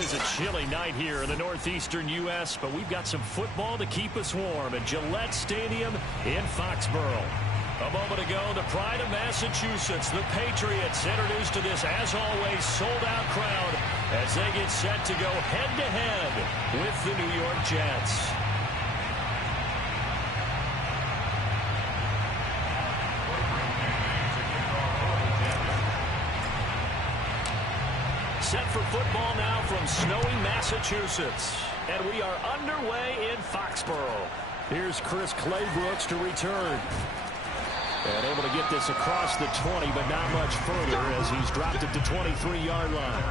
is a chilly night here in the northeastern U.S., but we've got some football to keep us warm at Gillette Stadium in Foxborough. A moment ago, the pride of Massachusetts, the Patriots, introduced to this, as always, sold-out crowd as they get set to go head-to-head with the New York Jets. Set for football now from snowy Massachusetts. And we are underway in Foxborough. Here's Chris Claybrooks to return. And able to get this across the 20, but not much further as he's dropped it to 23-yard line.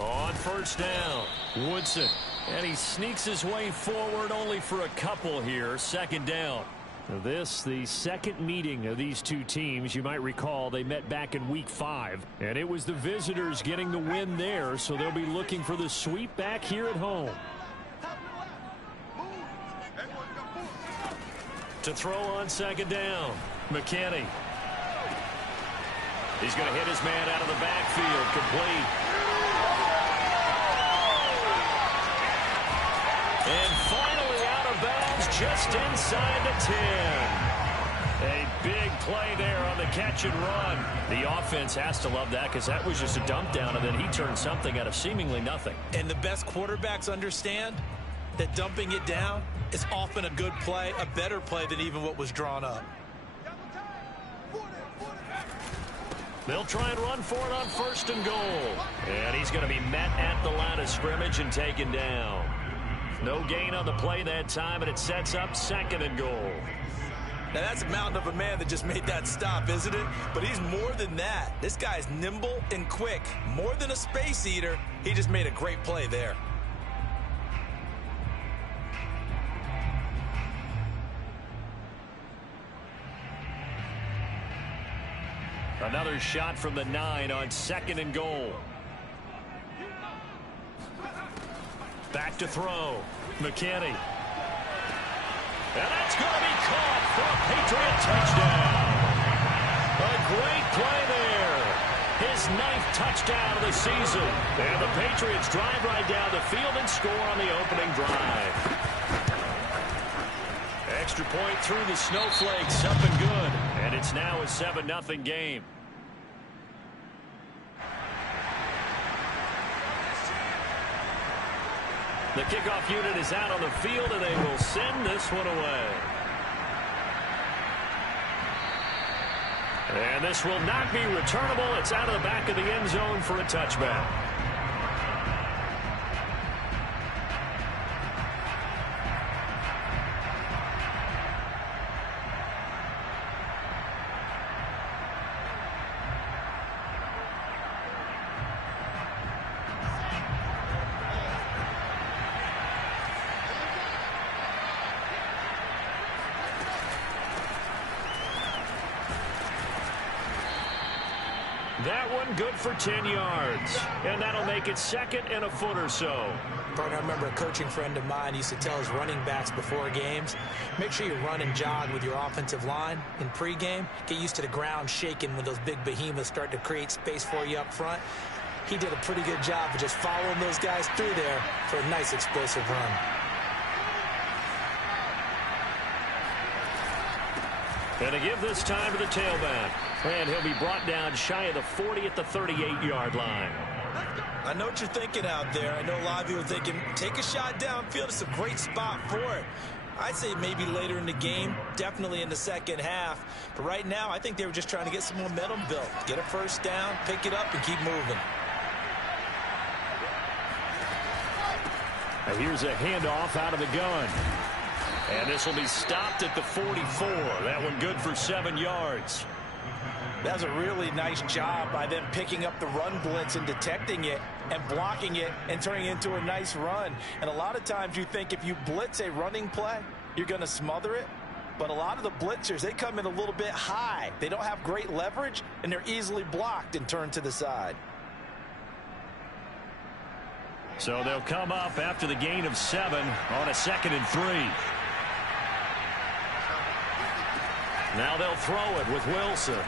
On first down, Woodson. And he sneaks his way forward only for a couple here. Second down. This, the second meeting of these two teams. You might recall they met back in week 5. And it was the visitors getting the win there. So they'll be looking for the sweep back here at home. To throw on second down, McKinney. He's going to hit his man out of the backfield. Complete. And finally out of bounds just inside the 10. A big play there on the catch and run. The offense has to love that because that was just a dump down, and then he turned something out of seemingly nothing. And the best quarterbacks understand that dumping it down is often a good play, a better play than even what was drawn up. They'll try and run for it on first and goal. And he's going to be met at the line of scrimmage and taken down. No gain on the play that time, and it sets up second and goal. Now that's a mountain of a man that just made that stop, isn't it? But he's more than that. This guy's nimble and quick. More than a space eater, he just made a great play there. Another shot from the 9 on second and goal. Back to throw. McKinney. And that's going to be caught for a Patriot touchdown. A great play there. His 9th touchdown of the season. And the Patriots drive right down the field and score on the opening drive. Extra point through the snowflakes. Up and good. And it's now a 7-0 game. The kickoff unit is out on the field, and they will send this one away. And this will not be returnable. It's out of the back of the end zone for a touchback. That one good for 10 yards. And that'll make it second and a foot or so. Bert, I remember a coaching friend of mine used to tell his running backs before games, make sure you run and jog with your offensive line in pregame. Get used to the ground shaking when those big behemoths start to create space for you up front. He did a pretty good job of just following those guys through there for a nice explosive run. And to give this time to the tailback. And he'll be brought down shy of the 40 at the 38-yard line. I know what you're thinking out there. I know a lot of you are thinking, take a shot downfield. It's a great spot for it. I'd say maybe later in the game, definitely in the second half. But right now, I think they were just trying to get some momentum built. Get a first down, pick it up, and keep moving. Now here's a handoff out of the gun. And this will be stopped at the 44. That one good for 7 yards. That was a really nice job by them picking up the run blitz and detecting it and blocking it and turning it into a nice run. And a lot of times you think if you blitz a running play, you're going to smother it. But a lot of the blitzers, they come in a little bit high. They don't have great leverage, and they're easily blocked and turned to the side. So they'll come up after the gain of 7 on a 2nd and 3. Now they'll throw it with Wilson.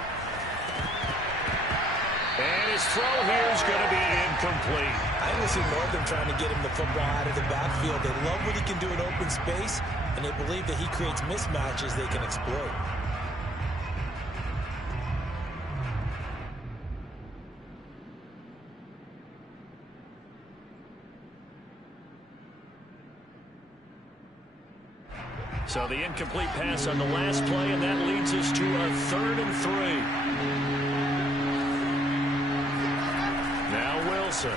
And his throw here is going to be incomplete. I can see Northern trying to get him the football out of the backfield. They love what he can do in open space, and they believe that he creates mismatches they can exploit. So the incomplete pass on the last play, and that leads us to a 3rd and 3. Now Wilson.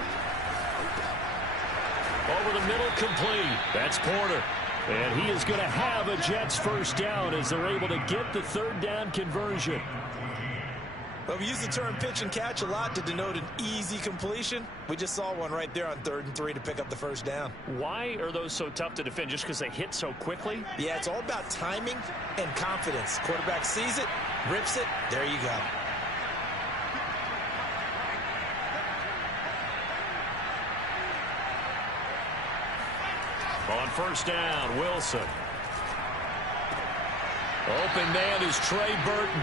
Over the middle, complete. That's Porter. And he is going to have a Jets first down as they're able to get the 3rd down conversion. Well, we use the term pitch and catch a lot to denote an easy completion. We just saw one right there on 3rd and 3 to pick up the first down. Why are those so tough to defend? Just because they hit so quickly? Yeah, it's all about timing and confidence. Quarterback sees it, rips it, there you go. On first down, Wilson. Open man is Trey Burton.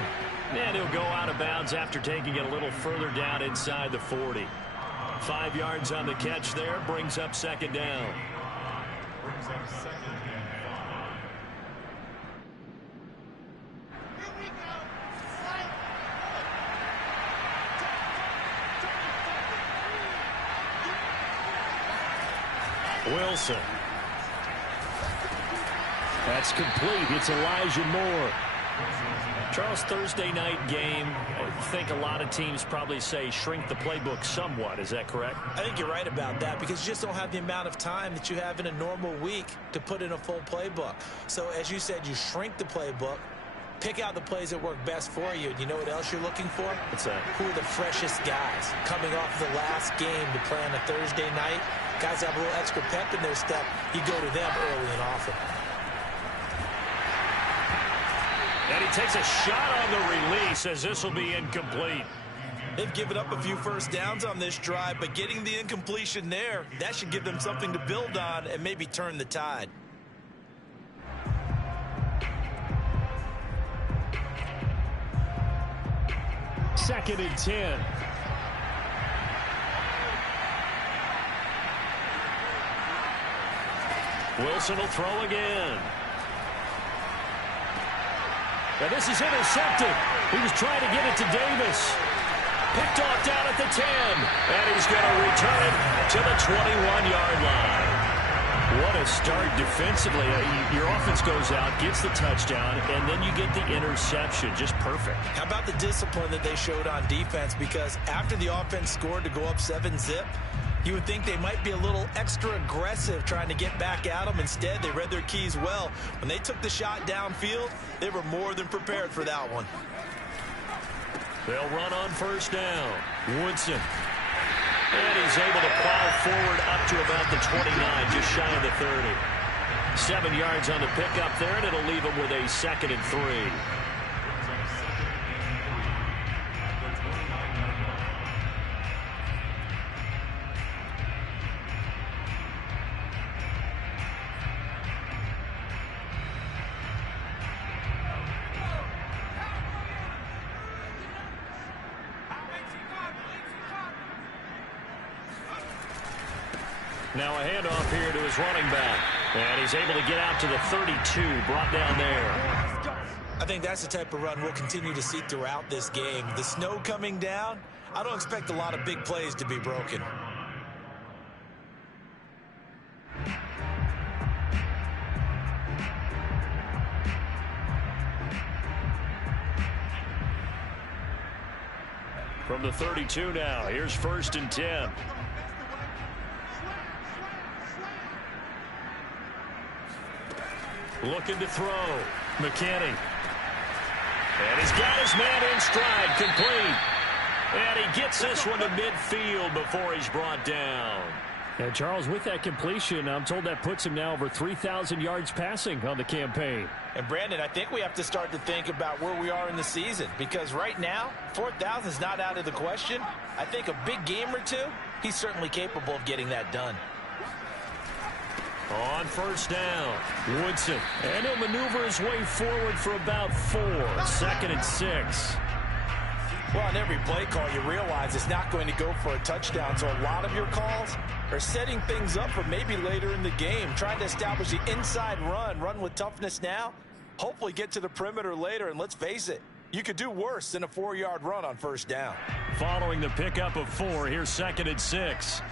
And he'll go out of bounds after taking it a little further down inside the 40. 5 yards on the catch there, brings up 2nd down. Wilson. That's complete. It's Elijah Moore. Charles, Thursday night game, I think a lot of teams probably say shrink the playbook somewhat. Is that correct? I think you're right about that because you just don't have the amount of time that you have in a normal week to put in a full playbook. So as you said, you shrink the playbook, pick out the plays that work best for you. And you know what else you're looking for? What's that? Who are the freshest guys coming off the last game to play on a Thursday night? Guys have a little extra pep in their step. You go to them early and often. And he takes a shot on the release as this will be incomplete. They've given up a few first downs on this drive, but getting the incompletion there, that should give them something to build on and maybe turn the tide. Second and 10. Wilson will throw again. And this is intercepted. He was trying to get it to Davis. Picked off down at the 10. And he's going to return it to the 21-yard line. What a start defensively. Your offense goes out, gets the touchdown, and then you get the interception. Just perfect. How about the discipline that they showed on defense? Because after the offense scored to go up 7-zip, you would think they might be a little extra aggressive trying to get back at them. Instead, they read their keys well. When they took the shot downfield, they were more than prepared for that one. They'll run on first down. Woodson. And he's able to plow forward up to about the 29, just shy of the 30. 7 yards on the pickup there, and it'll leave him with a 2nd and 3. Now a handoff here to his running back. And he's able to get out to the 32, brought down there. I think that's the type of run we'll continue to see throughout this game. The snow coming down, I don't expect a lot of big plays to be broken. From the 32 now, here's 1st and 10. Looking to throw. McKinney. And he's got his man in stride, complete. And he gets this one to midfield before he's brought down. And Charles, with that completion, I'm told that puts him now over 3,000 yards passing on the campaign. And Brandon, I think we have to start to think about where we are in the season, because right now 4,000 is not out of the question. I think a big game or two, he's certainly capable of getting that done. On first down, Woodson, and he'll maneuver his way forward for about 4. 2nd and 6. Well, on every play call, you realize it's not going to go for a touchdown, so a lot of your calls are setting things up for maybe later in the game, trying to establish the inside run with toughness now, hopefully get to the perimeter later, and let's face it, you could do worse than a 4-yard run on first down. Following the pickup of 4, here's 2nd and 6.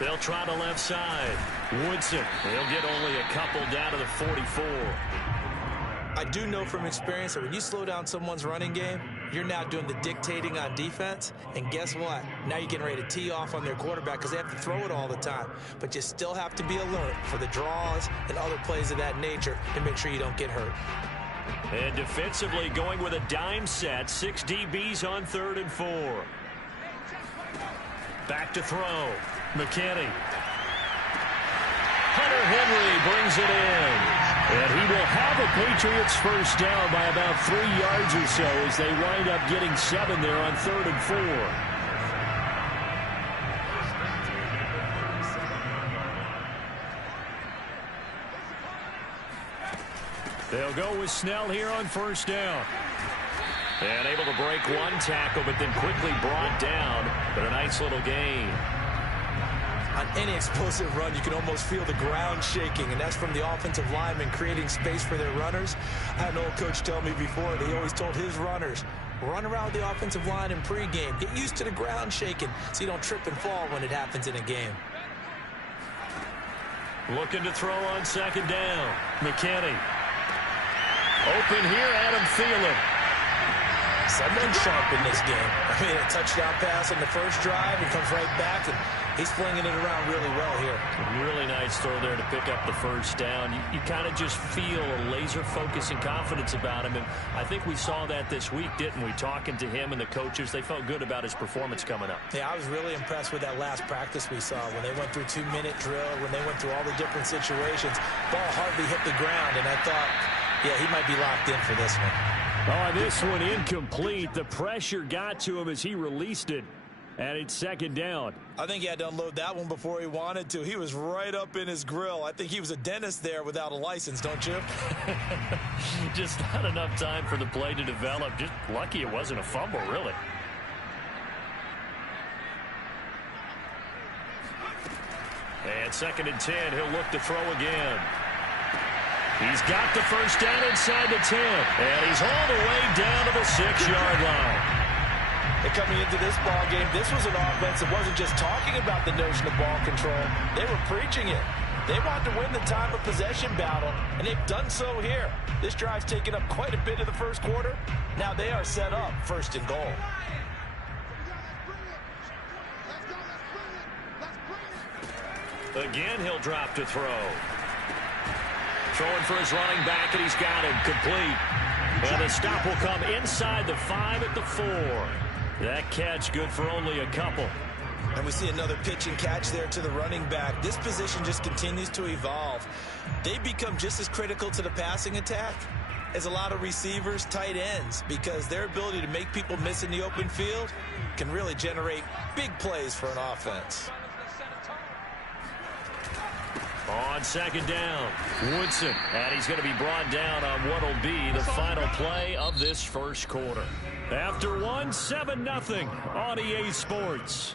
They'll try the left side. Woodson, he'll get only a couple down to the 44. I do know from experience that when you slow down someone's running game, you're now doing the dictating on defense. And guess what? Now you're getting ready to tee off on their quarterback because they have to throw it all the time. But you still have to be alert for the draws and other plays of that nature to make sure you don't get hurt. And defensively going with a dime set. 6 DBs on 3rd and 4. Back to throw. McKinney. Hunter Henry brings it in. And he will have a Patriots first down by about 3 yards or so as they wind up getting 7 there on 3rd and 4. They'll go with Snell here on first down. And able to break one tackle, but then quickly brought down. But a nice little gain. On any explosive run, you can almost feel the ground shaking, and that's from the offensive linemen creating space for their runners. I had an old coach tell me before that he always told his runners, run around the offensive line in pregame. Get used to the ground shaking so you don't trip and fall when it happens in a game. Looking to throw on 2nd down. McKinney. Open here, Adam Thielen. Someone sharp in this game. I mean, a touchdown pass on the first drive, and comes right back, and he's flinging it around really well here. Really nice throw there to pick up the first down. You kind of just feel a laser focus and confidence about him, and I think we saw that this week, didn't we? Talking to him and the coaches, they felt good about his performance coming up. Yeah, I was really impressed with that last practice we saw when they went through 2-minute drill, when they went through all the different situations. Ball hardly hit the ground, and I thought, yeah, he might be locked in for this one. Oh, this one incomplete. The pressure got to him as he released it. And it's 2nd down. I think he had to unload that one before he wanted to. He was right up in his grill. I think he was a dentist there without a license, don't you? Just not enough time for the play to develop. Just lucky it wasn't a fumble, really. And 2nd and 10, he'll look to throw again. He's got the first down inside the 10. And he's all the way down to the 6-yard line. And coming into this ball game, this was an offense that wasn't just talking about the notion of ball control. They were preaching it. They wanted to win the time of possession battle, and they've done so here. This drive's taken up quite a bit of the first quarter. Now they are set up 1st and goal. Again, he'll drop to throw. Throwing for his running back, and he's got him complete. And the stop will come inside the 5 at the 4. That catch good for only a couple. And we see another pitch and catch there to the running back. This position just continues to evolve. They become just as critical to the passing attack as a lot of receivers, tight ends, because their ability to make people miss in the open field can really generate big plays for an offense. On 2nd down, Woodson, and he's going to be brought down on what will be the final play of this first quarter. After 1, 7-0 on EA Sports.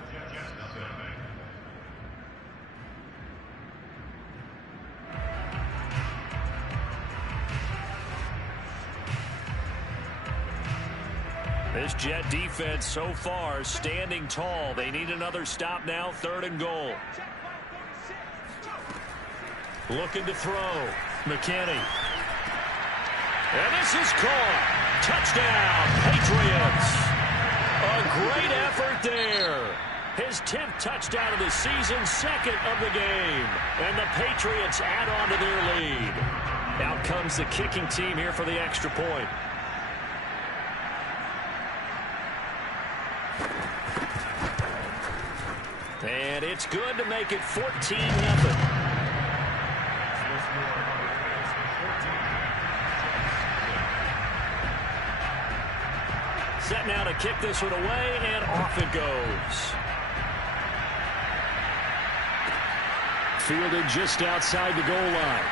This Jet defense so far standing tall. They need another stop now, 3rd and goal. Looking to throw. McKinney. And this is caught. Touchdown, Patriots. A great effort there. His 10th touchdown of the season, 2nd of the game. And the Patriots add on to their lead. Out comes the kicking team here for the extra point. And it's good to make it 14-0. Set now to kick this one away, and off it goes. Fielded just outside the goal line.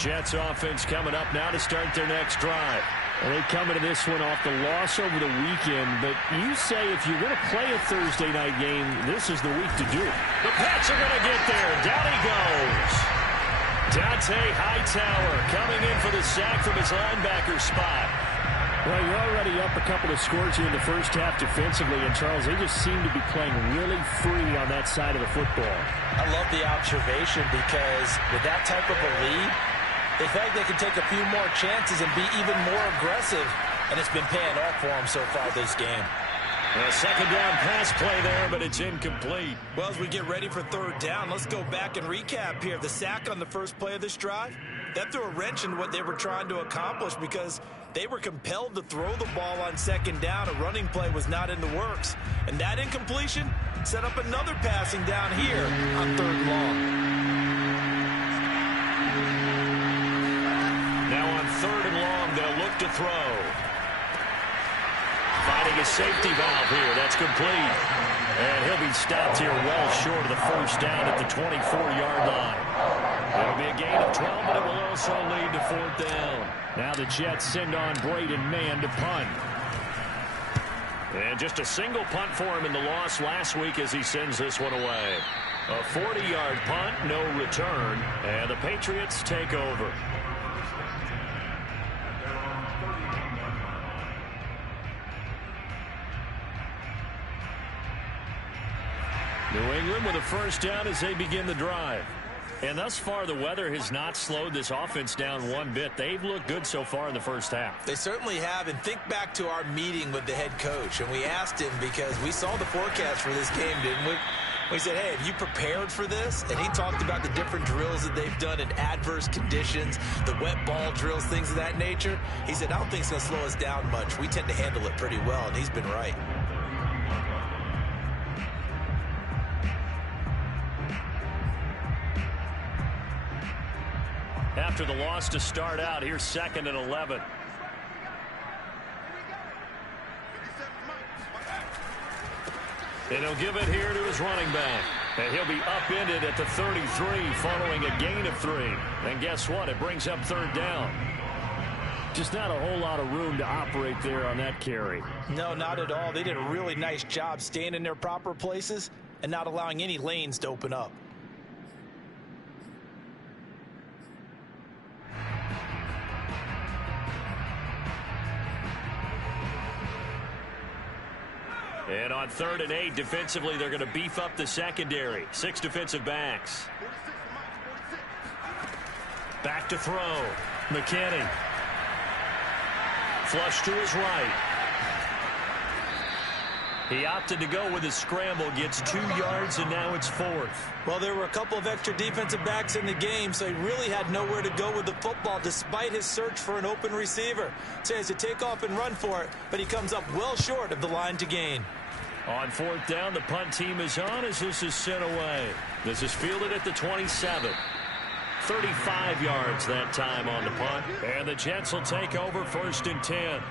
Jets offense coming up now to start their next drive. Well, they come into this one off the loss over the weekend, but you say if you're going to play a Thursday night game, this is the week to do it. The Pats are going to get there. Down he goes. Dante Hightower coming in for the sack from his linebacker spot. Well, you're already up a couple of scores here in the first half defensively, and Charles, they just seem to be playing really free on that side of the football. I love the observation because with that type of a lead, they feel like they can take a few more chances and be even more aggressive, and it's been paying off for them so far this game. A second down pass play there, but it's incomplete. Well, as we get ready for third down, let's go back and recap here. The sack on the first play of this drive, that threw a wrench in what they were trying to accomplish because they were compelled to throw the ball on second down. A running play was not in the works. And that incompletion set up another passing down here on third and long. Now on third and long, they'll look to throw. Finding a safety valve here. That's complete. And he'll be stopped here well short of the first down at the 24-yard line. It'll be a gain of 12, but it will also lead to fourth down. Now the Jets send on Braden Mann to punt. And just a single punt for him in the loss last week as he sends this one away. A 40-yard punt, no return, and the Patriots take over. New England with a first down as they begin the drive. And thus far, the weather has not slowed this offense down one bit. They've looked good so far in the first half. They certainly have. And think back to our meeting with the head coach. And we asked him because we saw the forecast for this game, didn't we? We said, hey, have you prepared for this? And he talked about the different drills that they've done in adverse conditions, the wet ball drills, things of that nature. He said, I don't think it's going to slow us down much. We tend to handle it pretty well, and he's been right. After the loss to start out, here's 2nd and 11. And he'll give it here to his running back. And he'll be upended at the 33 following a gain of 3. And guess what? It brings up third down. Just not a whole lot of room to operate there on that carry. No, not at all. They did a really nice job staying in their proper places and not allowing any lanes to open up. And on 3rd and 8, defensively, they're going to beef up the secondary. 6 defensive backs. Back to throw. McKinney. Flush to his right. He opted to go with his scramble, gets 2 yards, and now it's 4th. Well, there were a couple of extra defensive backs in the game, so he really had nowhere to go with the football despite his search for an open receiver. So he has to take off and run for it, but he comes up well short of the line to gain. On 4th down, the punt team is on as this is sent away. This is fielded at the 27. 35 yards that time on the punt. And the Jets will take over 1st and 10.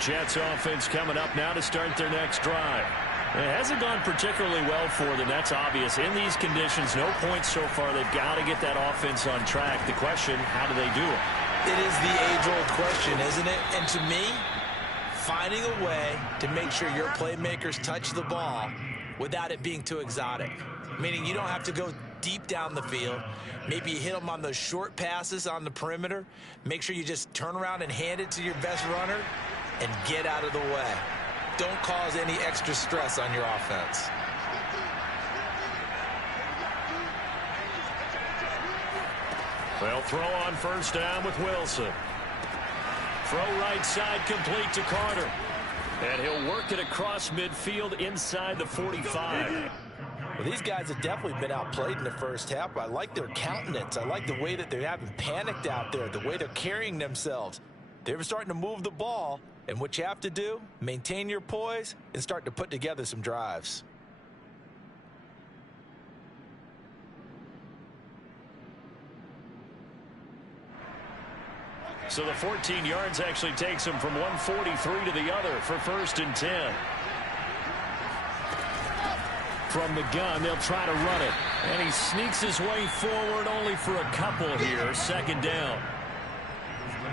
Jets offense coming up now to start their next drive. It hasn't gone particularly well for them. That's obvious. In these conditions, no points so far. They've got to get that offense on track. The question, how do they do it? It is the age-old question, isn't it? And to me, finding a way to make sure your playmakers touch the ball without it being too exotic. Meaning you don't have to go deep down the field. Maybe you hit them on those short passes on the perimeter. Make sure you just turn around and hand it to your best runner and get out of the way. Don't cause any extra stress on your offense. They'll throw on first down with Wilson. Throw right side complete to Carter. And he'll work it across midfield inside the 45. Well, these guys have definitely been outplayed in the first half. I like their countenance. I like the way that they haven't panicked out there, the way they're carrying themselves. They're starting to move the ball, and what you have to do, maintain your poise and start to put together some drives. So the 14 yards actually takes him from 143 to the other for 1st and 10. From the gun, they'll try to run it. And he sneaks his way forward only for a couple here. 2nd down.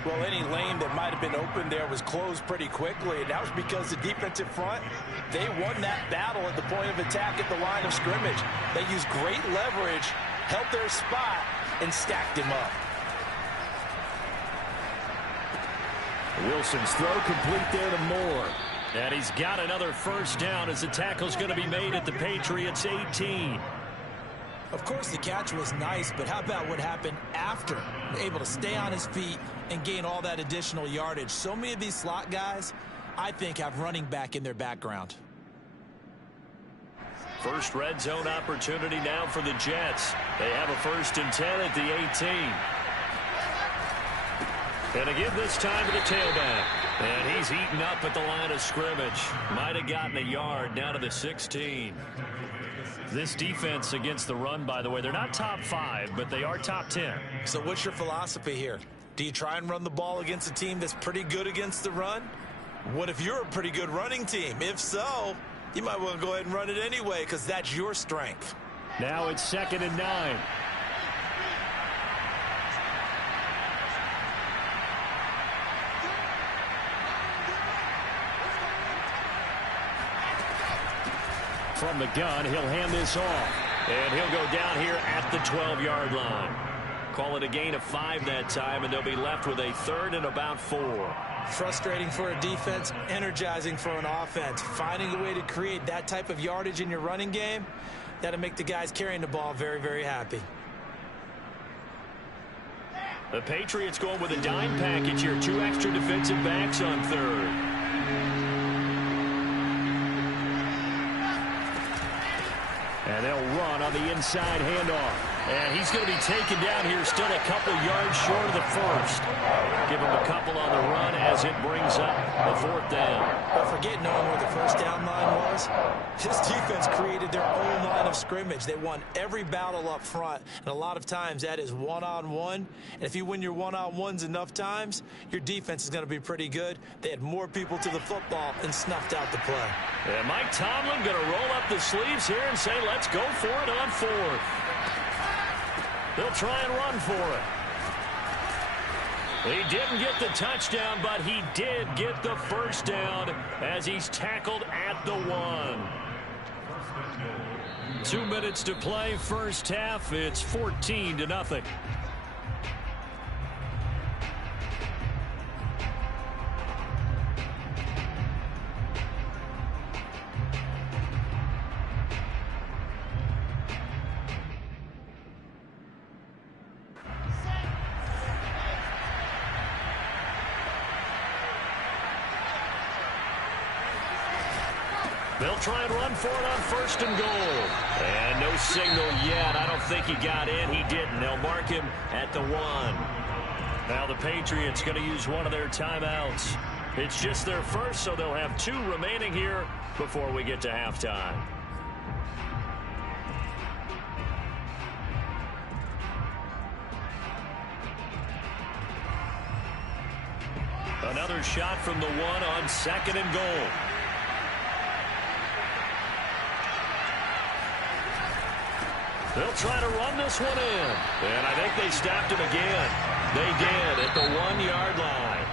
Well, any lane that might have been open there was closed pretty quickly, and that was because the defensive front, they won that battle at the point of attack at the line of scrimmage. They used great leverage, held their spot, and stacked him up. Wilson's throw complete there to Moore. And he's got another first down as the tackle's going to be made at the Patriots 18. Of course, the catch was nice, but how about what happened after? Able to stay on his feet and gain all that additional yardage. So many of these slot guys, I think, have running back in their background. First red zone opportunity now for the Jets. They have a 1st and 10 at the 18. And again this time to the tailback. And he's eaten up at the line of scrimmage. Might have gotten a yard down to the 16. This defense against the run, by the way, they're not top 5, but they are top 10. So what's your philosophy here? Do you try and run the ball against a team that's pretty good against the run? What if you're a pretty good running team? If so, you might want to go ahead and run it anyway because that's your strength. Now it's 2nd and 9. From the gun, he'll hand this off. And he'll go down here at the 12-yard line. Call it a gain of 5 that time, and they'll be left with a 3rd and about 4. Frustrating for a defense, energizing for an offense. Finding a way to create that type of yardage in your running game, that'll make the guys carrying the ball very, very happy. The Patriots going with a dime package here. 2 extra defensive backs on 3rd. And they'll run on the inside handoff. And he's going to be taken down here, still a couple yards short of the 1st. Give him a couple on the run as it brings up the 4th down. Don't forget knowing where the first down line was. This defense created their own line of scrimmage. They won every battle up front, and a lot of times that is one-on-one. And if you win your one-on-ones enough times, your defense is going to be pretty good. They had more people to the football and snuffed out the play. And Mike Tomlin going to roll up the sleeves here and say, let's go for it on 4th. They'll try and run for it. He didn't get the touchdown, but he did get the first down as he's tackled at the 1. 2 minutes to play, first half. It's 14-0. They'll try and run for it on 1st and goal. And no signal yet. I don't think he got in. He didn't. They'll mark him at the 1. Now the Patriots going to use one of their timeouts. It's just their first, so they'll have 2 remaining here before we get to halftime. Another shot from the 1 on 2nd and goal. They'll try to run this one in. And I think they stopped him again. They did at the 1-yard line.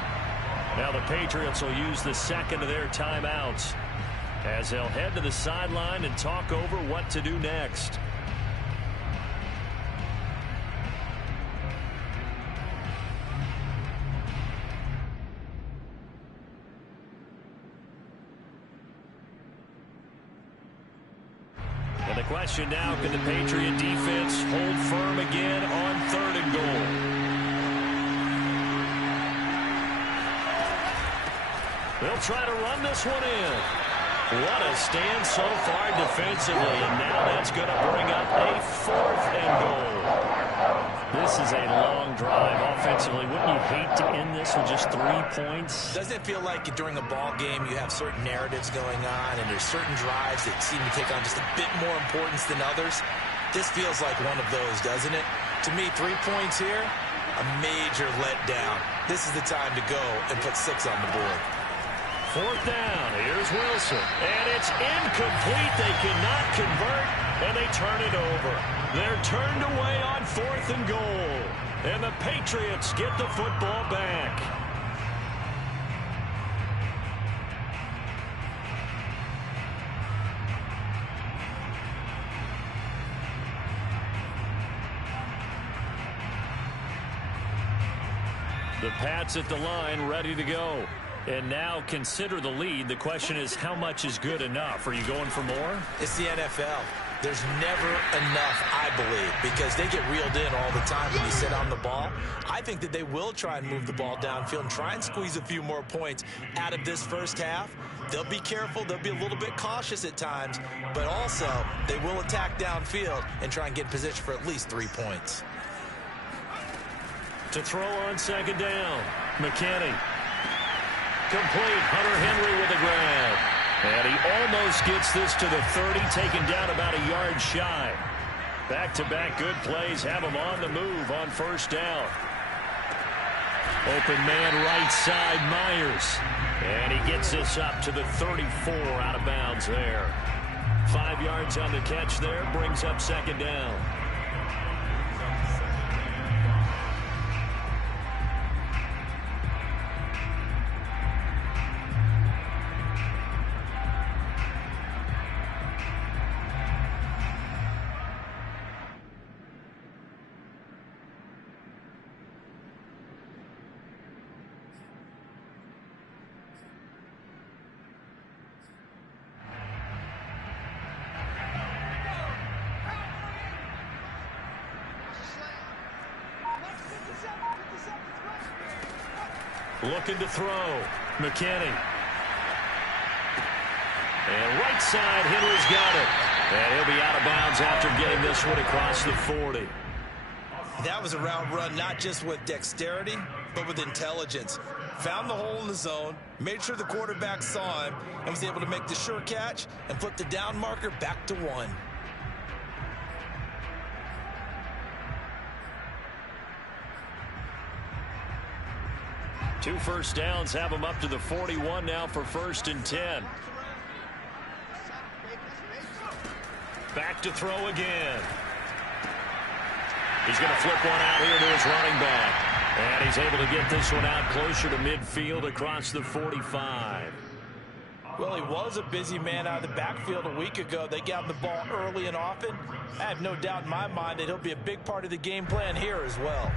Now the Patriots will use the 2nd of their timeouts as they'll head to the sideline and talk over what to do next. question now, can the Patriot defense hold firm again on 3rd and goal? They'll try to run this one in. What a stand so far defensively, and now that's going to bring up a 4th and goal. This is a long drive offensively. Wouldn't you hate to end this with just 3 points? Doesn't it feel like during a ball game you have certain narratives going on and there's certain drives that seem to take on just a bit more importance than others? This feels like one of those, doesn't it? To me, 3 points here, a major letdown. This is the time to go and put 6 on the board. 4th down. Here's Wilson. And it's incomplete. They cannot convert, and they turn it over. They're turned away on 4th and goal. And the Patriots get the football back. The Pats at the line, ready to go. And now consider the lead. The question is, how much is good enough? Are you going for more? It's the NFL. There's never enough, I believe, because they get reeled in all the time when you sit on the ball. I think that they will try and move the ball downfield and try and squeeze a few more points out of this first half. They'll be careful. They'll be a little bit cautious at times, but also they will attack downfield and try and get in position for at least 3 points. To throw on 2nd down, McKinney. Complete. Hunter Henry with a grab. And he almost gets this to the 30, taken down about a yard shy. Back-to-back good plays have him on the move on 1st down. Open man right side, Myers. And he gets this up to the 34 out of bounds there. 5 yards on the catch there, brings up 2nd down. Looking to throw. McKinney. And right side, Henry's got it. And he'll be out of bounds after getting this one across the 40. That was a route run, not just with dexterity, but with intelligence. Found the hole in the zone, made sure the quarterback saw him, and was able to make the sure catch and put the down marker back to 1. Two first downs have him up to the 41 now for 1st and 10. Back to throw again. He's going to flip one out here to his running back. And he's able to get this one out closer to midfield across the 45. Well, he was a busy man out of the backfield a week ago. They got him the ball early and often. I have no doubt in my mind that he'll be a big part of the game plan here as well.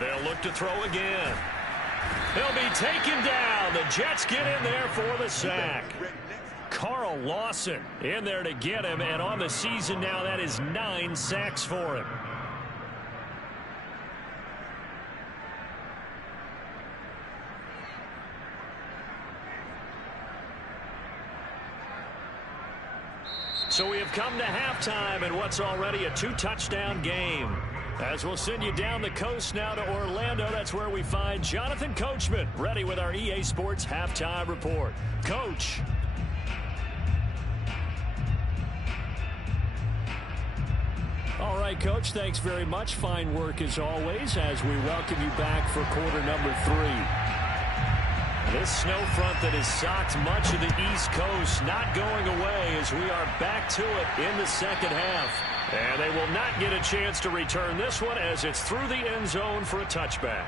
They'll look to throw again. He'll be taken down. The Jets get in there for the sack. Carl Lawson in there to get him, and on the season now, that is 9 sacks for him. So we have come to halftime in what's already a 2-touchdown game. As we'll send you down the coast now to Orlando, that's where we find Jonathan Coachman, ready with our EA Sports Halftime Report. Coach. All right, Coach, thanks very much. Fine work as always as we welcome you back for quarter number 3. This snow front that has socked much of the East Coast not going away as we are back to it in the second half. And they will not get a chance to return this one as it's through the end zone for a touchback.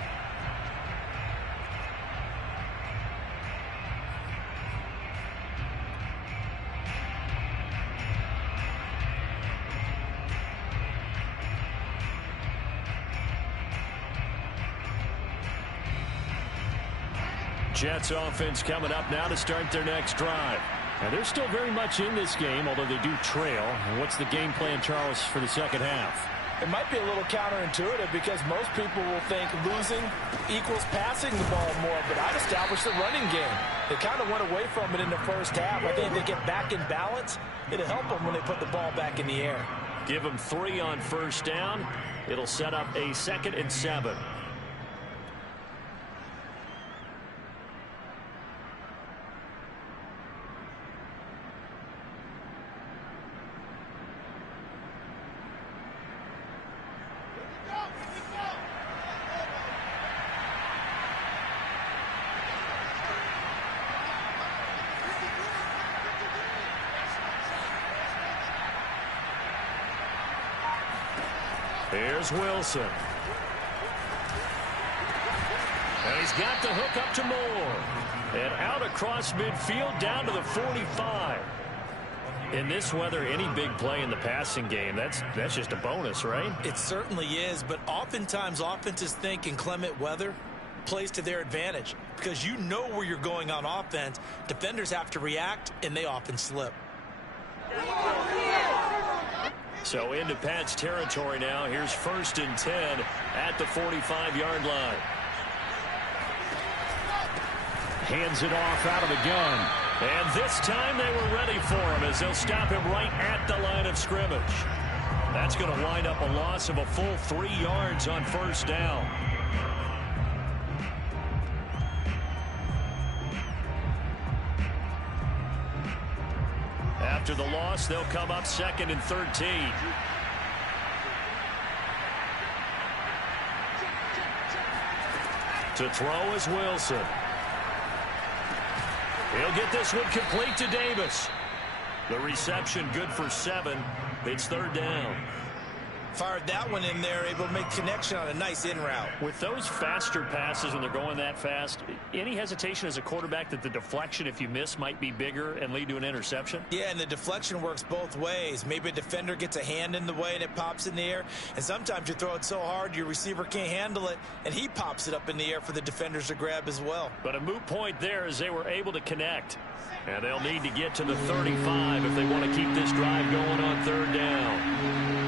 Jets offense coming up now to start their next drive. And they're still very much in this game, although they do trail. And what's the game plan, Charles, for the second half? It might be a little counterintuitive because most people will think losing equals passing the ball more, but I'd establish the running game. They kind of went away from it in the first half. I think if they get back in balance, it'll help them when they put the ball back in the air. Give them 3 on first down. It'll set up a 2nd and 7. Here's Wilson. And he's got the hook up to Moore. And out across midfield down to the 45. In this weather, any big play in the passing game, that's just a bonus, right? It certainly is, but oftentimes offenses think inclement weather plays to their advantage because you know where you're going on offense. Defenders have to react, and they often slip. So into Pat's territory now. Here's 1st and 10 at the 45-yard line. Hands it off out of the gun. And this time they were ready for him as they'll stop him right at the line of scrimmage. That's going to wind up a loss of a full 3 yards on first down. After the loss, they'll come up 2nd and 13. To throw is Wilson. He'll get this one complete to Davis. The reception good for 7. It's 3rd down. Fired that one in there, able to make connection on a nice in route. With those faster passes when they're going that fast, any hesitation as a quarterback that the deflection, if you miss, might be bigger and lead to an interception? Yeah, and the deflection works both ways. Maybe a defender gets a hand in the way and it pops in the air. And sometimes you throw it so hard your receiver can't handle it, and he pops it up in the air for the defenders to grab as well. But a moot point there as they were able to connect. And they'll need to get to the 35 if they want to keep this drive going on 3rd down.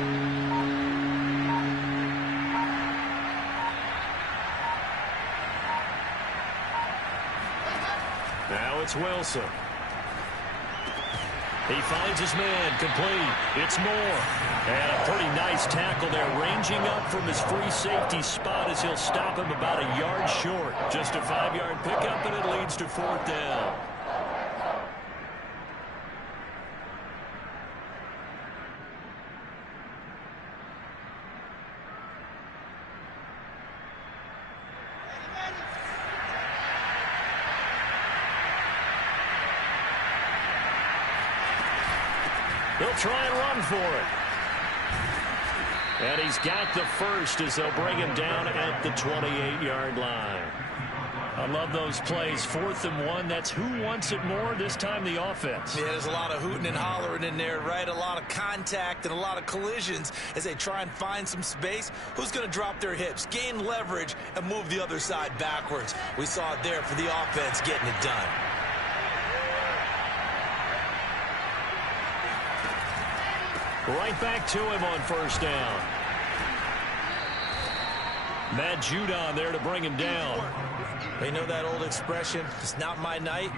Now it's Wilson. He finds his man complete. It's Moore. And a pretty nice tackle there, ranging up from his free safety spot as he'll stop him about a yard short. Just a 5-yard pickup, and it leads to 4th down. They'll try and run for it. And he's got the first as they'll bring him down at the 28-yard line. I love those plays. 4th and 1. That's who wants it more, this time the offense. Yeah, there's a lot of hooting and hollering in there, right? A lot of contact and a lot of collisions as they try and find some space. Who's going to drop their hips, gain leverage, and move the other side backwards? We saw it there for the offense getting it done. Right back to him on 1st down. Matt Judon there to bring him down. They know that old expression, it's not my night.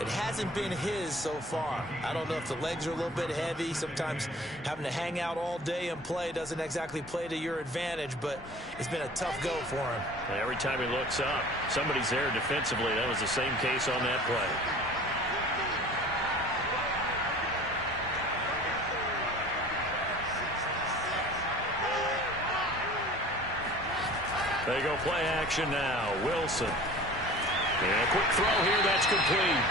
It hasn't been his so far. I don't know if the legs are a little bit heavy. Sometimes having to hang out all day and play doesn't exactly play to your advantage, but it's been a tough go for him. Every time he looks up, somebody's there defensively. That was the same case on that play. They go play action now. Wilson. And a quick throw here. That's complete.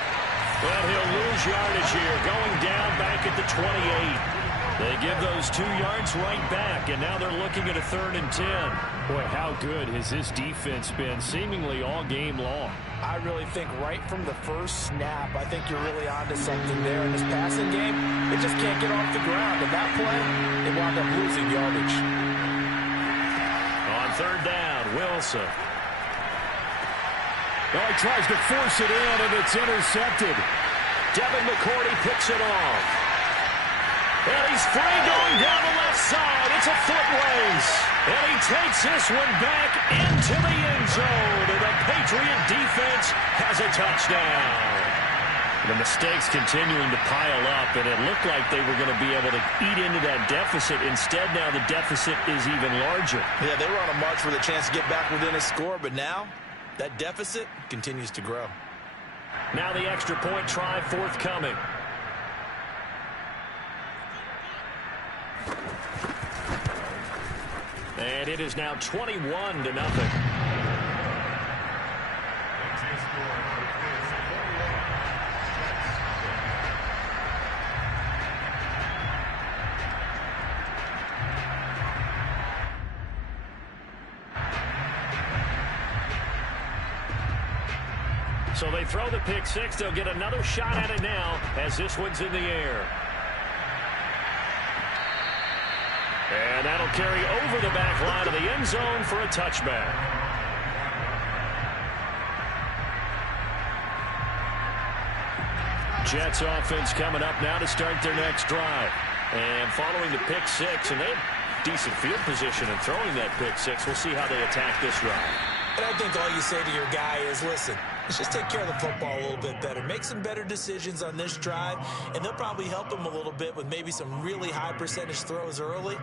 But he'll lose yardage here. Going down back at the 28. They give those 2 yards right back. And now they're looking at a 3rd and 10. Boy, how good has this defense been seemingly all game long? I really think right from the first snap, I think you're really onto something there in this passing game. They just can't get off the ground. And that play, they wound up losing yardage. On 3rd down, Wilson. Well, he tries to force it in, and it's intercepted. Devin McCourty picks it off. And he's free going down the left side. It's a foot race. And he takes this one back into the end zone. And the Patriot defense has a touchdown. The mistakes continuing to pile up, and it looked like they were going to be able to eat into that deficit. Instead, now the deficit is even larger. Yeah, they were on a march for the chance to get back within a score, but now that deficit continues to grow. Now the extra point try forthcoming. And it is now 21-0. So they throw the pick six. They'll get another shot at it now as this one's in the air. And that'll carry over the back line of the end zone for a touchback. Jets offense coming up now to start their next drive. And following the pick six, and they have decent field position in throwing that pick six. We'll see how they attack this drive. And I think all you say to your guy is, listen, let's just take care of the football a little bit better. Make some better decisions on this drive, and they'll probably help him a little bit with maybe some really high percentage throws early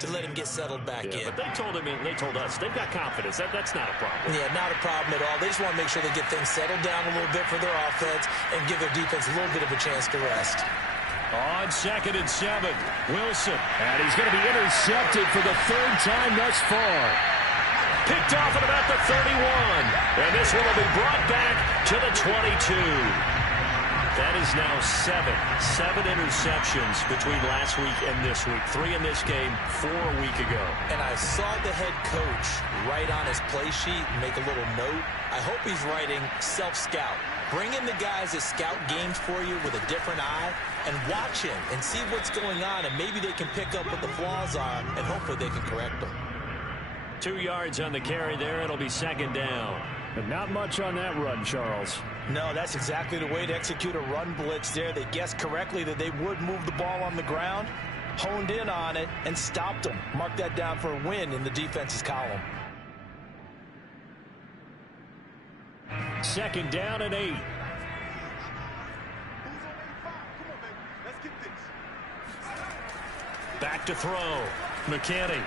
to let him get settled back in. But they told him, and they told us, they've got confidence. That's not a problem. Yeah, not a problem at all. They just want to make sure they get things settled down a little bit for their offense and give their defense a little bit of a chance to rest. On 2nd and 7, Wilson. And he's going to be intercepted for the third time thus far. Picked off at about the 31. And this one will be brought back to the 22. That is now 7 interceptions between last week and this week. 3 in this game, 4 a week ago. And I saw the head coach write on his play sheet and make a little note. I hope he's writing self-scout. Bring in the guys that scout games for you with a different eye and watch him and see what's going on, and maybe they can pick up what the flaws are, and hopefully they can correct them. 2 yards on the carry there. It'll be 2nd down. But not much on that run, Charles. No, that's exactly the way to execute a run blitz there. They guessed correctly that they would move the ball on the ground, honed in on it, and stopped them. Mark that down for a win in the defense's column. 2nd down and 8. Back to throw. McKinney.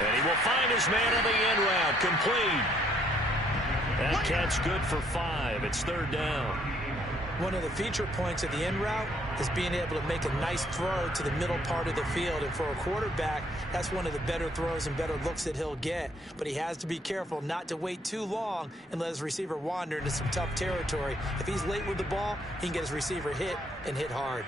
And he will find his man on the end route. Complete. That catch good for 5. It's 3rd down. One of the feature points of the end route is being able to make a nice throw to the middle part of the field. And for a quarterback, that's one of the better throws and better looks that he'll get. But he has to be careful not to wait too long and let his receiver wander into some tough territory. If he's late with the ball, he can get his receiver hit and hit hard.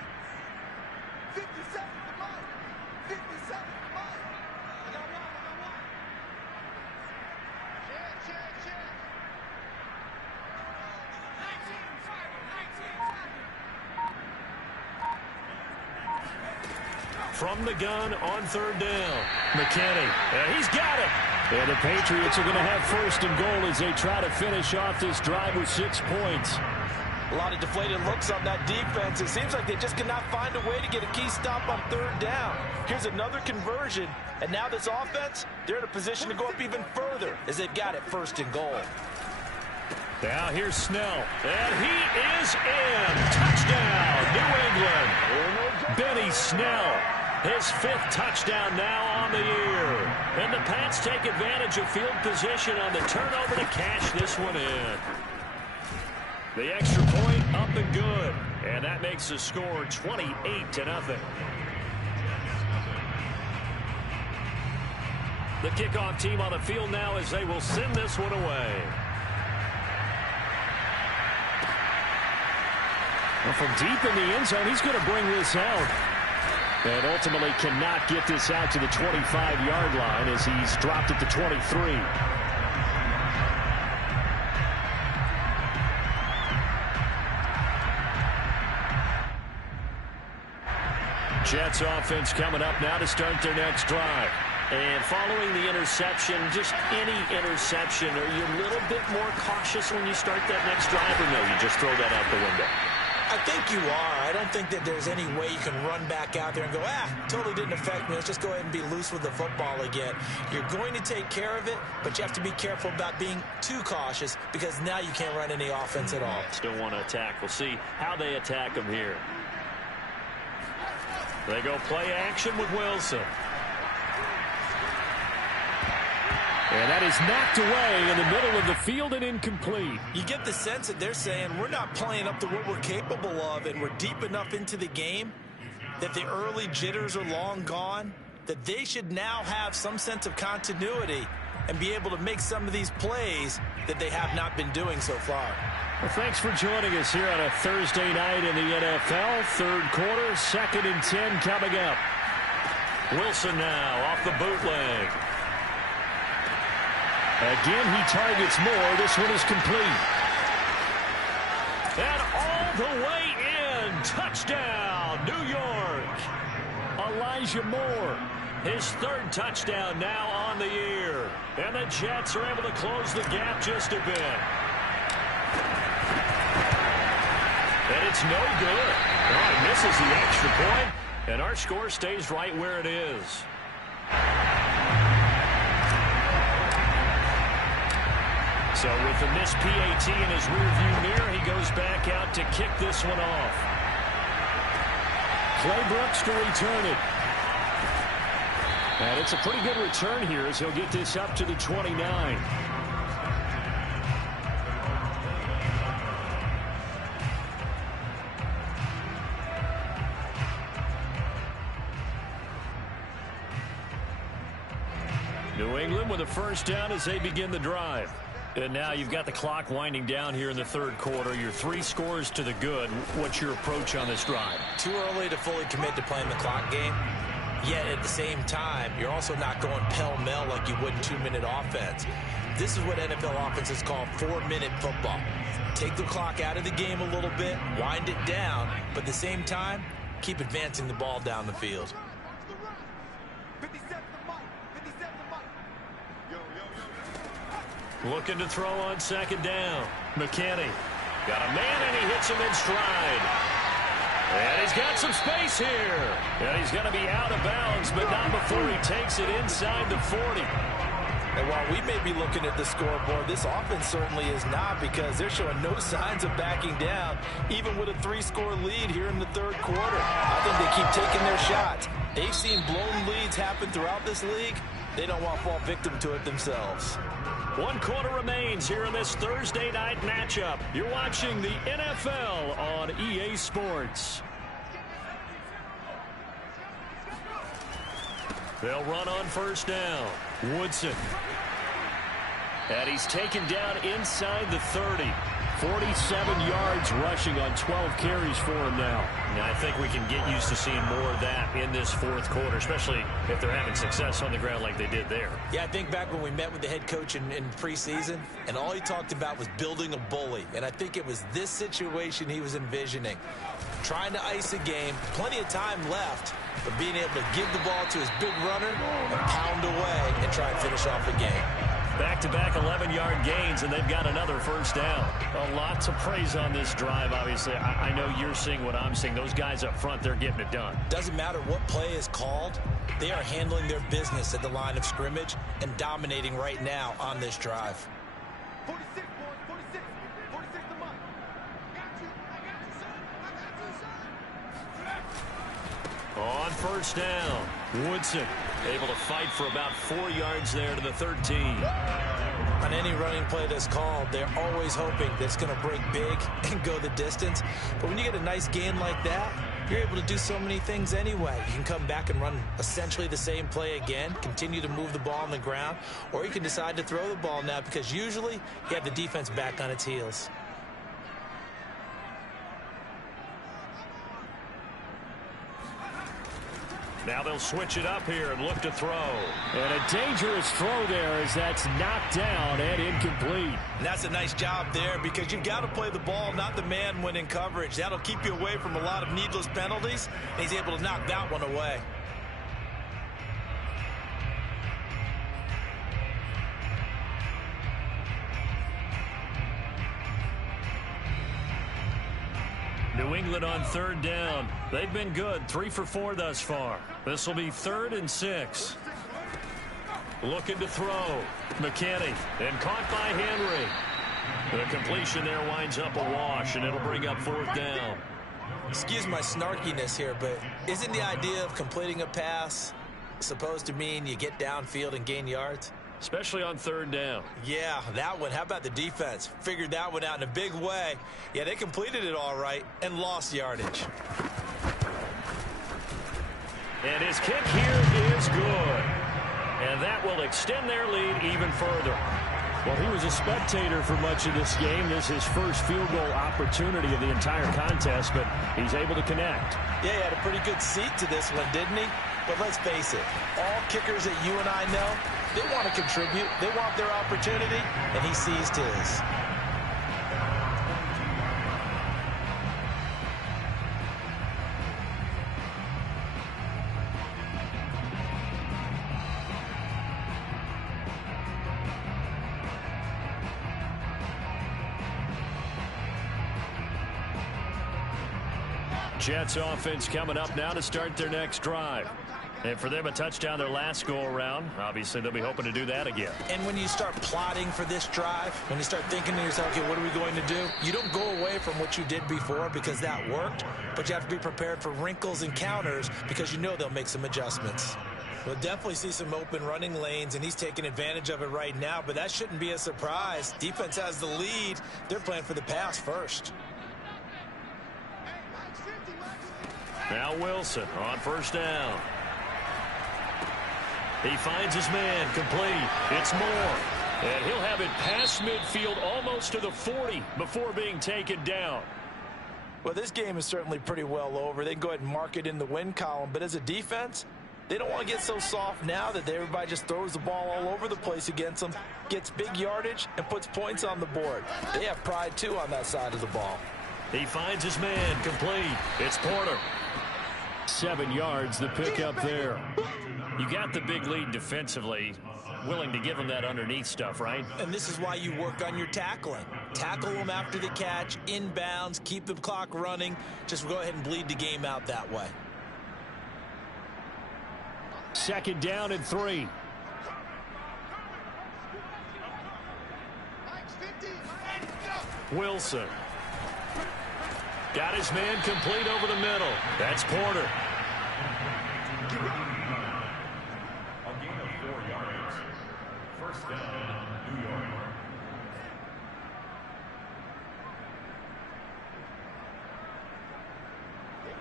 From the gun on 3rd down. McKinney. And he's got it. And the Patriots are going to have 1st and goal as they try to finish off this drive with 6 points. A lot of deflated looks on that defense. It seems like they just cannot find a way to get a key stop on 3rd down. Here's another conversion, and now this offense, they're in a position to go up even further as they've got it 1st and goal. Now here's Snell, and he is in. Touchdown, New England. Benny Snell, his 5th touchdown now on the year. And the Pats take advantage of field position on the turnover to cash this one in. The extra point up and good. And that makes the score 28-0. The kickoff team on the field now as they will send this one away. Well, from deep in the end zone, he's going to bring this out. And ultimately cannot get this out to the 25-yard line as he's dropped at the 23. Jets offense coming up now to start their next drive. And following the interception, just any interception, are you a little bit more cautious when you start that next drive, or no, you just throw that out the window? I think you are. I don't think that there's any way you can run back out there and go, totally didn't affect me. Let's just go ahead and be loose with the football again. You're going to take care of it, but you have to be careful about being too cautious because now you can't run any offense at all. Still want to attack. We'll see how they attack them here. They go play action with Wilson. And that is knocked away in the middle of the field and incomplete. You get the sense that they're saying we're not playing up to what we're capable of, and we're deep enough into the game that the early jitters are long gone, that they should now have some sense of continuity and be able to make some of these plays that they have not been doing so far. Well, thanks for joining us here on a Thursday night in the NFL. Third quarter, 2nd and 10 coming up. Wilson now off the bootleg. Again, he targets more. This one is complete. And all the way in. Touchdown, New York. Elijah Moore, his 3rd touchdown now on the year. And the Jets are able to close the gap just a bit. And it's no good. Oh, he misses the extra point. And our score stays right where it is. So with the missed PAT in his rearview mirror, he goes back out to kick this one off. Clay Brooks to return it. And it's a pretty good return here as he'll get this up to the 29. New England with a first down as they begin the drive. And now you've got the clock winding down here in the 3rd quarter. You're 3 scores to the good. What's your approach on this drive? Too early to fully commit to playing the clock game. Yet at the same time, you're also not going pell-mell like you would in 2-minute offense. This is what NFL offenses call 4-minute football. Take the clock out of the game a little bit, wind it down, but at the same time, keep advancing the ball down the field. Looking to throw on 2nd down. McKinney got a man, and he hits him in stride. And he's got some space here. And he's going to be out of bounds, but not before he takes it inside the 40. And while we may be looking at the scoreboard, this offense certainly is not, because they're showing no signs of backing down, even with a 3-score lead here in the 3rd quarter. I think they keep taking their shots. They've seen blown leads happen throughout this league. They don't want to fall victim to it themselves. 1 quarter remains here in this Thursday night matchup. You're watching the NFL on EA Sports. They'll run on 1st down. Woodson. And he's taken down inside the 30. 47 yards rushing on 12 carries for him now. And I think we can get used to seeing more of that in this 4th quarter, especially if they're having success on the ground like they did there. Yeah, I think back when we met with the head coach in preseason, and all he talked about was building a bully. And I think it was this situation he was envisioning. Trying to ice a game, plenty of time left, but being able to give the ball to his big runner and pound away and try and finish off the game. Back-to-back 11-yard gains, and they've got another 1st down. A lot to praise on this drive, obviously. I know you're seeing what I'm seeing. Those guys up front, they're getting it done. Doesn't matter what play is called. They are handling their business at the line of scrimmage and dominating right now on this drive. 46, boys, 46. 46 to Mike. On 1st down, Woodson able to fight for about 4 yards there to the 13. On any running play that's called, they're always hoping that it's going to break big and go the distance. But when you get a nice gain like that, you're able to do so many things anyway. You can come back and run essentially the same play again, continue to move the ball on the ground, or you can decide to throw the ball now because usually you have the defense back on its heels. Now they'll switch it up here and look to throw. And a dangerous throw there as that's knocked down and incomplete. And that's a nice job there because you've got to play the ball, not the man when in coverage. That'll keep you away from a lot of needless penalties. And he's able to knock that one away. New England on third down. They've been good, 3 for 4 thus far. This will be 3rd and 6. Looking to throw. McKinney, and caught by Henry. The completion there winds up a wash, and it'll bring up 4th down. Excuse my snarkiness here, but isn't the idea of completing a pass supposed to mean you get downfield and gain yards? Especially on 3rd down. Yeah, that one. How about the defense? Figured that one out in a big way. Yeah, they completed it all right and lost yardage. And his kick here is good. And that will extend their lead even further. Well, he was a spectator for much of this game. This is his first field goal opportunity of the entire contest, but he's able to connect. Yeah, he had a pretty good seat to this one, didn't he? But let's face it, all kickers that you and I know, they want to contribute. They want their opportunity, and he seized his. Jets offense coming up now to start their next drive. And for them, a touchdown their last go-around. Obviously, they'll be hoping to do that again. And when you start plotting for this drive, when you start thinking to yourself, okay, what are we going to do? You don't go away from what you did before because that worked, but you have to be prepared for wrinkles and counters because you know they'll make some adjustments. We'll definitely see some open running lanes, and he's taking advantage of it right now, but that shouldn't be a surprise. Defense has the lead. They're playing for the pass first. Now Wilson on 1st down. He finds his man, complete. It's Moore. And he'll have it past midfield almost to the 40 before being taken down. Well, this game is certainly pretty well over. They can go ahead and mark it in the win column. But as a defense, they don't want to get so soft now that everybody just throws the ball all over the place against them, gets big yardage, and puts points on the board. They have pride, too, on that side of the ball. He finds his man, complete. It's Porter. 7 yards, the pickup there. You got the big lead defensively. Willing to give him that underneath stuff, right? And this is why you work on your tackling. Tackle them after the catch, inbounds, keep the clock running. Just go ahead and bleed the game out that way. 2nd down and 3. Wilson. Got his man complete over the middle. That's Porter. A gain of 4 yards. 1st down, New York.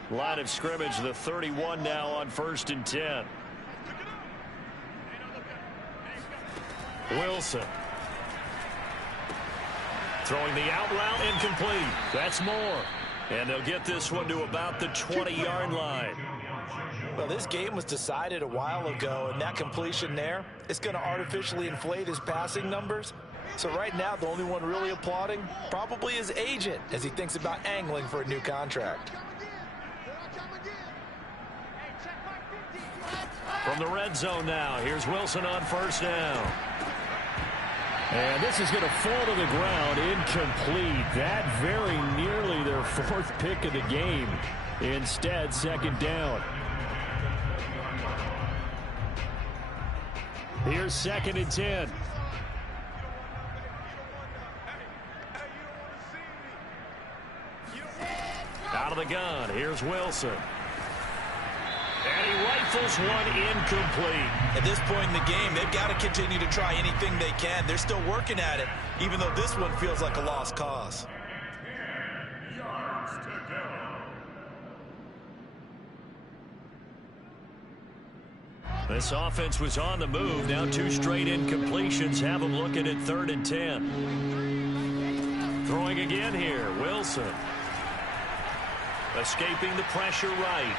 Line of scrimmage, the 31 now on 1st and 10. Wilson. Throwing the out route incomplete. That's Moore. And they'll get this one to about the 20-yard line. Well, this game was decided a while ago, and that completion there is going to artificially inflate his passing numbers. So right now, the only one really applauding probably his agent as he thinks about angling for a new contract. From the red zone now, here's Wilson on 1st down. And this is going to fall to the ground, incomplete. That very nearly their 4th pick of the game. Instead, 2nd down. Here's 2nd and 10. Out of the gun, here's Wilson. And he rifles one incomplete. At this point in the game, they've got to continue to try anything they can. They're still working at it, even though this one feels like a lost cause. This offense was on the move. Now 2 straight incompletions have them looking at 3rd and 10. Throwing again here, Wilson. Escaping the pressure right.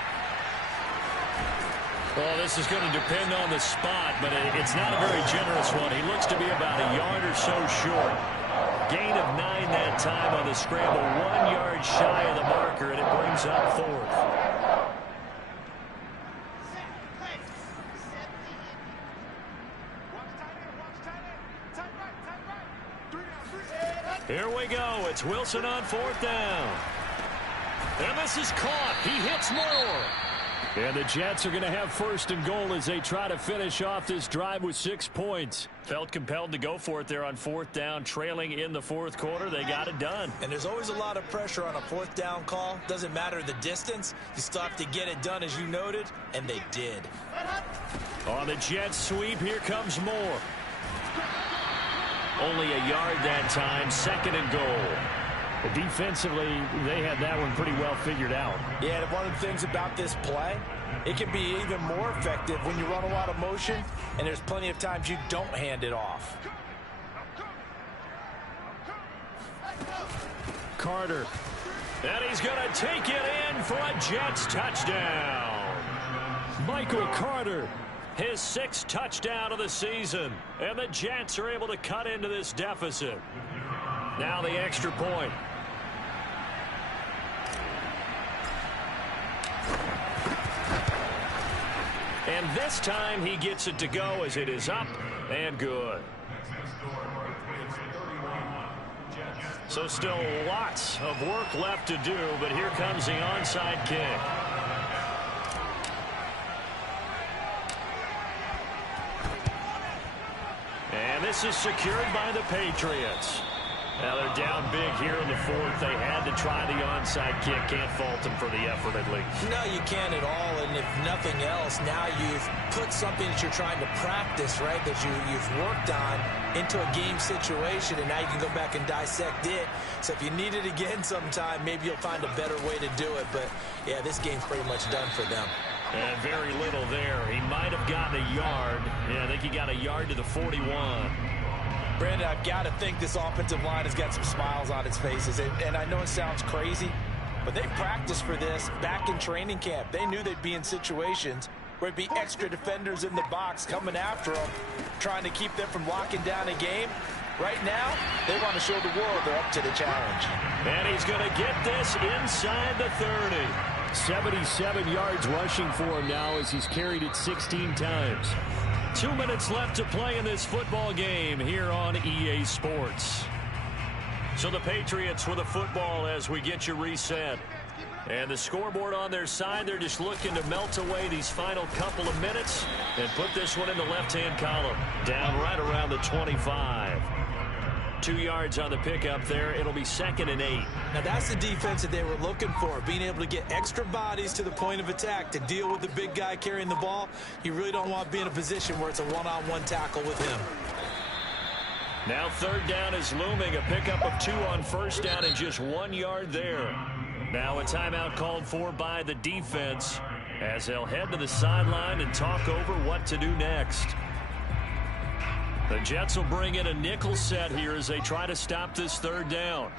Well, this is going to depend on the spot, but it's not a very generous one. He looks to be about a yard or so short. Gain of 9 that time on the scramble. 1 yard shy of the marker, and it brings up 4th. Here we go. It's Wilson on 4th down. And this is caught. He hits more. And the Jets are going to have first and goal as they try to finish off this drive with 6 points. Felt compelled to go for it there on fourth down, trailing in the fourth quarter. They got it done. And there's always a lot of pressure on a fourth down call. Doesn't matter the distance. You still have to get it done, as you noted, and they did. On the Jets sweep, here comes Moore. Only a yard that time, second and goal. But defensively, they had that one pretty well figured out. Yeah, and one of the things about this play, it can be even more effective when you run a lot of motion, and there's plenty of times you don't hand it off. Carter. And he's going to take it in for a Jets touchdown. Michael Carter, his 6th touchdown of the season. And the Jets are able to cut into this deficit. Now the extra point. And this time he gets it to go as it is up and good. So still lots of work left to do, but here comes the onside kick. And this is secured by the Patriots. Now they're down big here in the fourth. They had to try the onside kick. Can't fault them for the effort at least. No, you can't at all. And if nothing else, now you've put something that you're trying to practice, right, that you've worked on into a game situation, and now you can go back and dissect it. So if you need it again sometime, maybe you'll find a better way to do it. But, yeah, this game's pretty much done for them. And very little there. He might have gotten a yard. Yeah, I think he got a yard to the 41. Brandon, I've got to think this offensive line has got some smiles on its faces. And I know it sounds crazy, but they practiced for this back in training camp. They knew they'd be in situations where it'd be extra defenders in the box coming after them, trying to keep them from locking down a game. Right now, they want to show the world they're up to the challenge. And he's going to get this inside the 30. 77 yards rushing for him now as he's carried it 16 times. 2 minutes left to play in this football game here on EA Sports. So the Patriots with the football as we get you reset. And the scoreboard on their side, they're just looking to melt away these final couple of minutes and put this one in the left-hand column. Down right around the 25. 2 yards on the pickup there. It'll be 2nd and 8. Now that's the defense that they were looking for, being able to get extra bodies to the point of attack to deal with the big guy carrying the ball. You really don't want to be in a position where it's a one-on-one tackle with him. Now 3rd down is looming. A pickup of 2 on 1st down and just 1 yard there. Now a timeout called for by the defense as they'll head to the sideline and talk over what to do next. The Jets will bring in a nickel set here as they try to stop this 3rd down.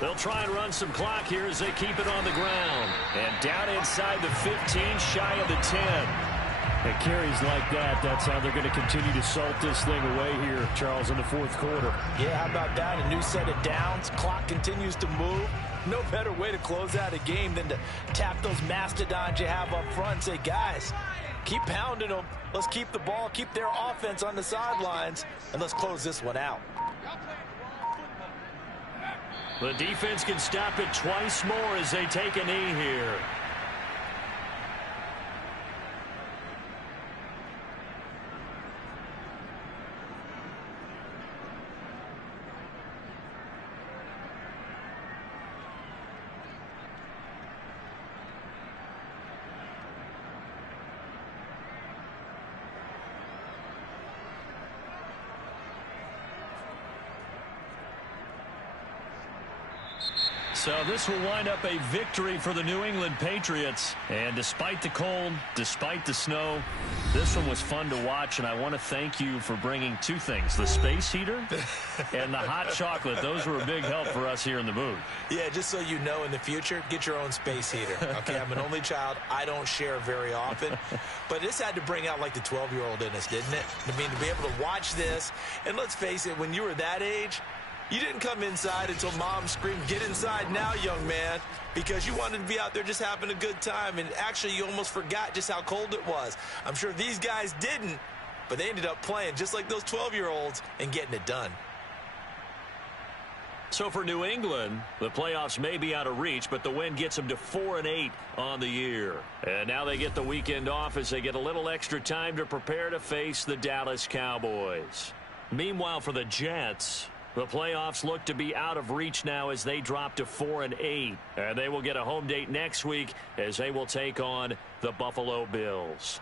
They'll try and run some clock here as they keep it on the ground. And down inside the 15, shy of the 10. It carries like that. That's how they're going to continue to salt this thing away here, Charles, in the 4th quarter. Yeah, how about that? A new set of downs. Clock continues to move. No better way to close out a game than to tap those mastodons you have up front and say, guys, keep pounding them. Let's keep the ball, keep their offense on the sidelines, and let's close this one out. The defense can stop it twice more as they take a knee here. So this will wind up a victory for the New England Patriots. And despite the cold, despite the snow, this one was fun to watch. And I want to thank you for bringing 2 things, the space heater and the hot chocolate. Those were a big help for us here in the booth. Yeah, just so you know, in the future, get your own space heater. Okay, I'm an only child. I don't share very often. But this had to bring out like the 12-year-old in us, didn't it? I mean, to be able to watch this. And let's face it, when you were that age, you didn't come inside until mom screamed, "Get inside now, young man," because you wanted to be out there just having a good time. And actually, you almost forgot just how cold it was. I'm sure these guys didn't, but they ended up playing just like those 12-year-olds and getting it done. So for New England, the playoffs may be out of reach, but the win gets them to 4-8 on the year. And now they get the weekend off as they get a little extra time to prepare to face the Dallas Cowboys. Meanwhile, for the Jets, the playoffs look to be out of reach now as they drop to 4-8. And they will get a home date next week as they will take on the Buffalo Bills.